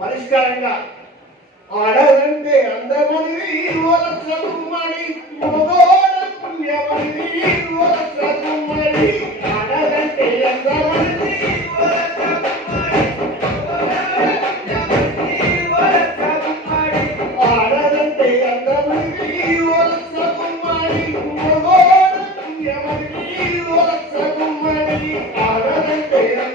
పరిష్కారంగా ఆడదంటే అందమని ఓలసగుమ్మడి మగోడ పుణ్యమని ఓలసగుమ్మడి ఆడదంటే అందమని ఆడదంటే అందమని ఓలసగుమ్మడి మగోడ పుణ్యమని ఓలసగుమ్మడి ఆడదంటే ఇలా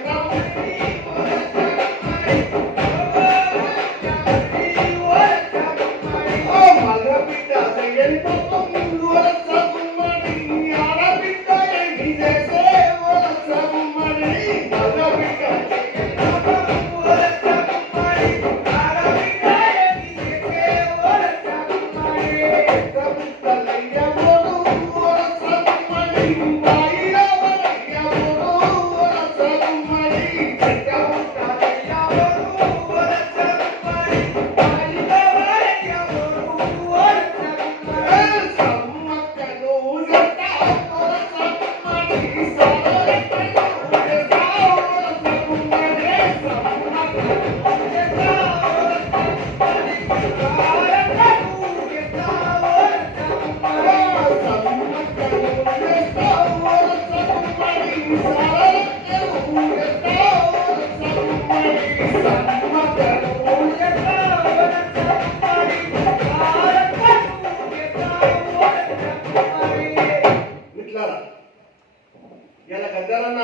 గద్దరన్న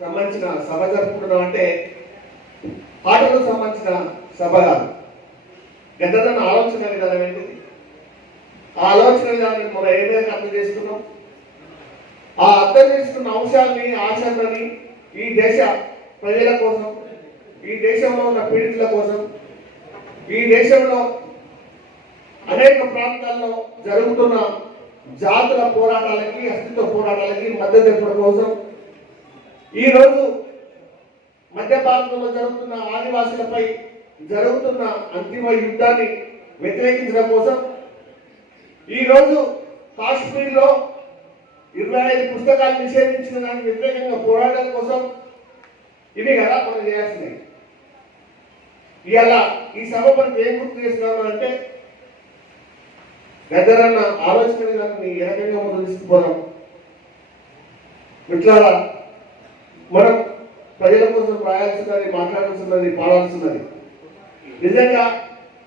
సంబంధించిన సభ జరుపుకుంటున్నాం అంటే పాటలకు సంబంధించిన సభ కాదు. గద్దరన్న ఆలోచన విధానం ఏంటిది? ఆ ఆలోచన విధానాన్ని మనం ఏ విధంగా అర్థం చేసుకున్నాం? ఆ అర్థం చేసుకున్న అంశాలని ఆశలని ఈ దేశ ప్రజల కోసం, ఈ దేశంలో ఉన్న పీడితుల కోసం, ఈ దేశంలో అనేక ప్రాంతాల్లో జరుగుతున్న జాతుల పోరాటాలకి, అస్తిత్వ పోరాటాలకి మద్దతు తెప్పడం కోసం, ఈరోజు మధ్య భారతంలో జరుగుతున్న ఆదివాసులపై జరుగుతున్న అంతిమ యుద్ధాన్ని వ్యతిరేకించడం కోసం, ఈరోజు కాశ్మీర్లో 25 పుస్తకాలు నిషేధించిన దానికి వ్యతిరేకంగా పోరాటం కోసం ఇవి కదా మనం చేయాల్సినవి. ఇవాళ ఈ సభ మనకి ఏం గుర్తు చేస్తున్నాము అంటే గద్దరన్న ఆలోచన విధానాన్ని ఏ రకంగా మనం తీసుకుపోదాం. మిట్లారా మనం ప్రజల కోసం రాయాల్సినది, మాట్లాడాల్సినది, పాడాల్సినది. నిజంగా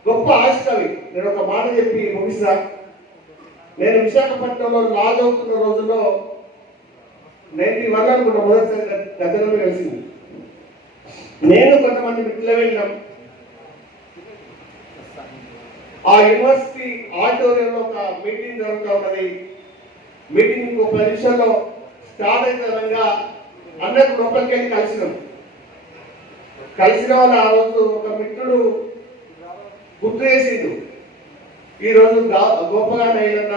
గొప్ప ఆశకవి. నేను ఒక మాట చెప్పి ముగిస్తా. నేను విశాఖపట్నంలో లా చదువుతున్న రోజుల్లో 91 అనుకుంటా మొదటిసారి గద్దెలో కలిసింది. నేను కొంతమంది మిత్రులు వెళ్ళినాం. ఆ యూనివర్సిటీ ఆడిటోరియంలో ఒక మీటింగ్ జరుగుతూ ఉన్నది. మీటింగ్ ఇంకో 10 నిమిషాల్లో స్టార్ట్ అయిన అందరికి లోపలికి వెళ్ళి కలిసిన వాళ్ళు ఆ రోజు ఒక మిత్రుడు గుర్తు చేసిండు, ఈరోజు గొప్పగా నైలన్న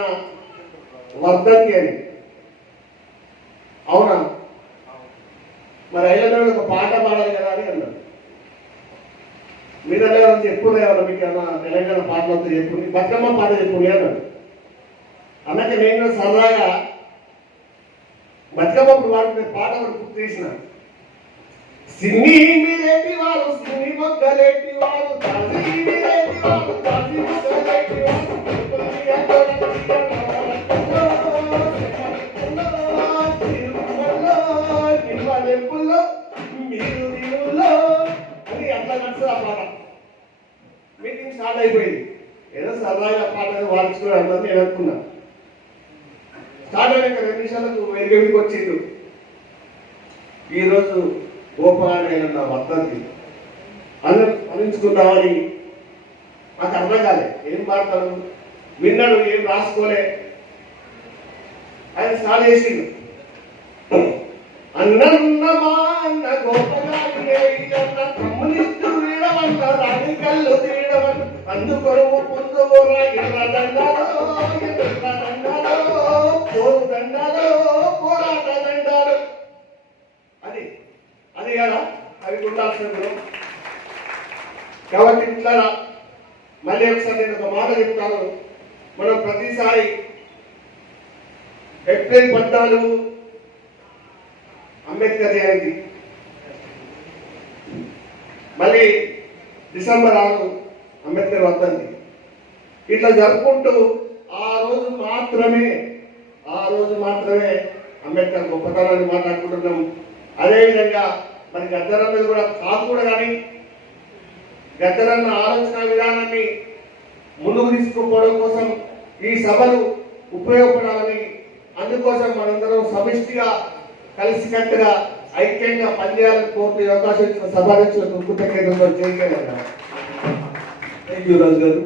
వర్ధంతి అని. అవునా, మరి ఐలన్న ఒక పాట పాడాలి కదా అని అన్నాడు. మీరు చెప్పుకునే వాళ్ళు మీకు ఏమన్నా తెలంగాణ పాటలతో చెప్పుకుని బతుకమ్మ పాట చెప్పుకుని అన్నాడు. అన్నాక నేను సరదాగా బతుకమ్మ వాడుకునే పాట ఒకటి గుర్తు చేసిన. సిన్ని మీరేటి వారు సిన్ని మొగ్గలేటి వారు తాజీ మీరేటి వారు తాజీ మొగ్గలేటి వారు అని అట్లా నడుస్తుంది ఆ పాట. మీటింగ్ స్టార్ట్ అయిపోయింది. ఏదో సరదాగా పాట వాడుచుకోవడం నేను అనుకున్నా. స్టార్ట్ అయినాక 2 నిమిషాలకు వెలుగుడికి వచ్చిండు. ఈరోజు గోపాలన్న వర్ధంతి అందించుకుందామని నాకు అర్థం కాలే. ఏం పాడతాడు, విన్నాడు, ఏం రాసుకోలే. ఆయన స్టార్ట్ చేసిండు. అన్నమ్మా అన్న గోపగారిన్న కమ్యూనిస్టు వీడవన్న రాడికల్లు తీయడవన్న అందుకొరువు పొందుకోరా ఎర్రదండాలో ఎర్రదండాలో పోరు దండాలో పోరాట దండాలు. అది కదా అవి ఉండాల్సిన. కాబట్టి ఇట్లా మళ్ళీ ఒకసారి నేను ఒక మాట చెప్తాను. మనం ప్రతిసారి ఏప్రిల్ 14 అంబేద్కర్ జయంతి, మళ్ళీ డిసెంబర్ 6 అంబేద్కర్ వర్ధంతి ఇట్లా జరుపుకుంటూ ఆ రోజు మాత్రమే అంబేద్కర్ గొప్పతనాన్ని మాట్లాడుకుంటున్నాం. అదేవిధంగా మరి గద్దరన్న కూడా కాకుండా కానీ గద్దరన్న ఆలోచన విధానాన్ని ముందుకు తీసుకుపోవడం కోసం ఈ సభలు ఉపయోగపడాలని, అందుకోసం మనందరం సమిష్టిగా కలిసికట్టుగా ఐక్యంగా పనిచేయాలని కోరుతూ అవకాశం ఇచ్చిన సభాధ్యక్షులకు కృతజ్ఞతలు చేయగలరు. థ్యాంక్ యూ రాజు గారు.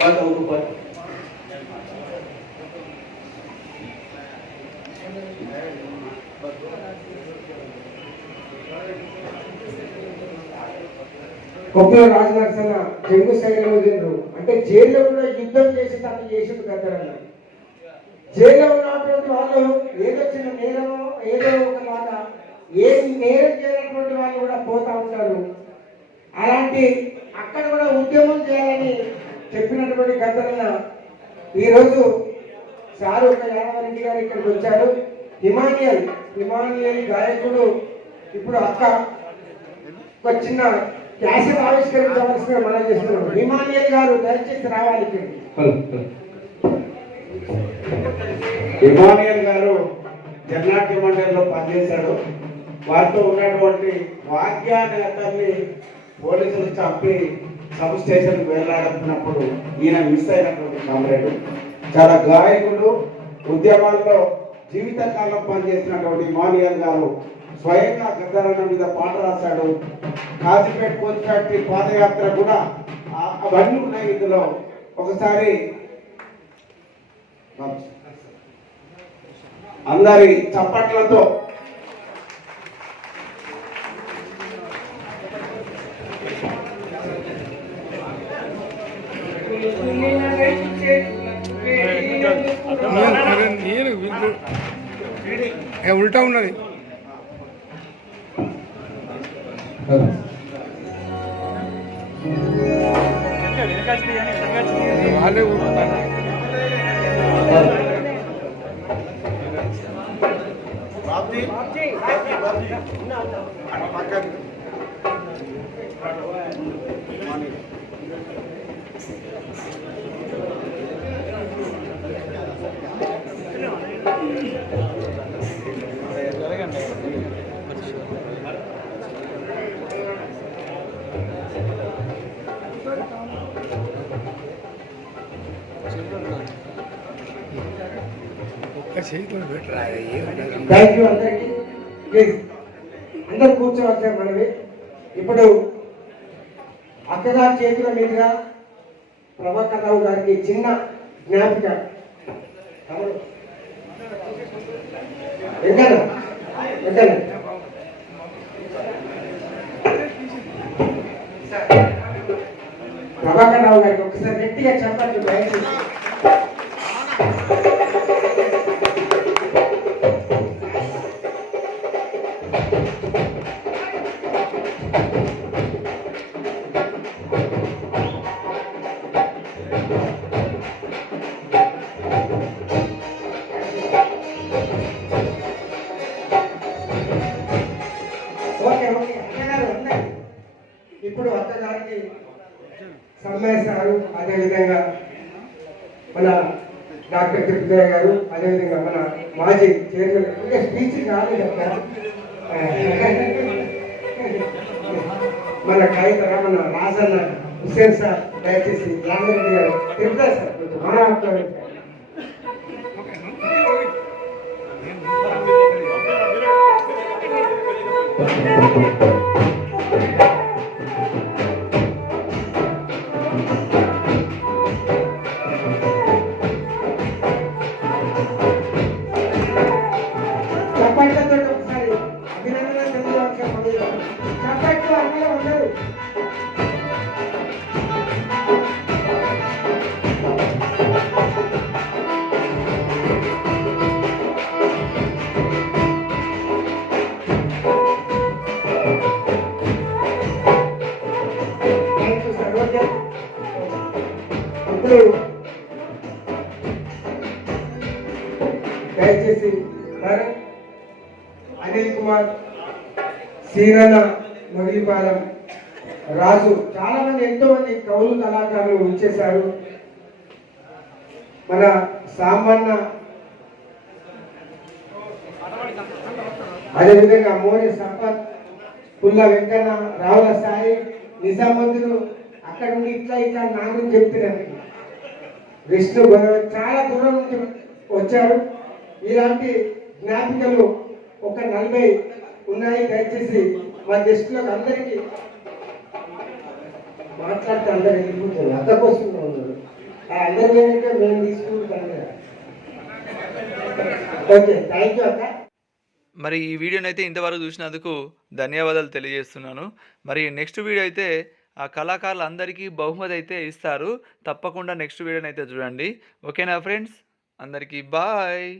పాట ఒక పాట కొప్పుల రాజనరసన్న చెంగు సైన్యంలో తిన్నారు. అంటే జైల్లో కూడా యుద్ధం చేసి తను చేసిండు గద్దరన్న. జైల్లో ఉన్నటువంటి వాళ్ళు ఏదో చిన్న నేరమో ఏదో ఒకలాగా ఏం నేరం చేయనటువంటి వాళ్ళు కూడా పోతా ఉంటారు. అలాంటి అక్కడ కూడా ఉద్యమం చేయాలని చెప్పినటువంటి గద్దరన్న ఈరోజు సారు ఒక యాదవరెడ్డి గారు ఇక్కడికి వచ్చారు. హిమానియల్ గాయకుడు. ఇప్పుడు అక్క ఒక చిన్న క్యాసెట్ ఆవిష్కరించవలసిన మనం చేస్తున్నాం. హిమానియల్ గారు దయచేసి రావాలి ఇక్కడికి. హిమానియల్ గారు జర్నాట్య మండలిలో పనిచేశాడు. వారితో ఉన్నటువంటి వాద్యాన్ని పోలీసులు చంపి సబ్ స్టేషన్కి వెళ్ళాడుతున్నప్పుడు ఈయన మిస్ అయినటువంటి కామ్రేడు. చాలా గాయకుడు, ఉద్యమాల్లో జీవితకాలం పనిచేసినటువంటి హిమానియల్ గారు స్వయంగా గద్దరన్న మీద పాట రాశాడు. కాజీపేట కోచ్ ఫ్యాక్టరీ పాదయాత్ర కూడా అవన్నీ ఉన్నాయి ఇందులో. ఒకసారి అందరి చప్పట్లతో ఉల్టా ఉన్నది. వాళ్ళే థ్యాంక్ యూ అందరికీ. ప్లీజ్ అందరు కూర్చోవచ్చా మనవి. ఇప్పుడు అక్కగారి చేతుల మీదుగా ప్రభాకర్ రావు గారికి చిన్న జ్ఞాపిక. వెంకన్న ప్రభాకర్ రావు గారికి ఒకసారి గట్టిగా చెప్పండి దయచేసి. ఓకే ఓకే అత్తగారు ఉన్నాయి. ఇప్పుడు అత్తగారికి సమ్మేశారు. అదేవిధంగా మన డాక్టర్ తిరుపతి గారు, అదేవిధంగా మన మాజీ చైర్మన్ ఇంకా స్పీచ్ కాదు కదా మన కాగితర మన రాజన్న హుస్సేన్ సార్, దయచేసి రామరెడ్డి గారు, తిరుపతి సార్ కొంచెం మన చప్పట్లతో ఒకసారి అభినందన తెలియవచ్చు. చప్పట్లు అందరూ ఉన్నారు. Thank you sir. ఓకే ఇప్పుడు దయచేసి భరత్, అనిల్ కుమార్, సీరన్న, మొగిలిపాలెం, రాజు, చాలా మంది ఎంతో మంది కవులు కళాకారులు వచ్చేశారు. మన సామాన్య, అదేవిధంగా మోని సంపత్, పుల్ల వెంకన్న, రావుల సాయి, నిజాముద్దీన్ అక్కడ నుండి ఇట్లా ఇట్లా నా గురించి చెప్తున్నారు. విష్ణు గోదావరి చాలా దూరం నుంచి వచ్చారు. ఇలాంటి జ్ఞాపికలు ఒక 40 ఉన్నాయి. దయచేసి మా గెస్టులకు అందరికీ మాట్లాడితే అందరు వెళ్ళిపోతారు. అంత కోసం ఉన్నారు. అందరి ఏంటంటే మేము తీసుకుంటాం కదా. ఓకే థ్యాంక్ యూ అక్క. మరి ఈ వీడియోని అయితే ఇంతవరకు చూసినందుకు ధన్యవాదాలు తెలియజేస్తున్నాను. మరి నెక్స్ట్ వీడియో అయితే ఆ కళాకారులందరికీ బహుమతి అయితే ఇస్తారు. తప్పకుండా నెక్స్ట్ వీడియోని అయితే చూడండి. ఓకేనా ఫ్రెండ్స్, అందరికీ బాయ్.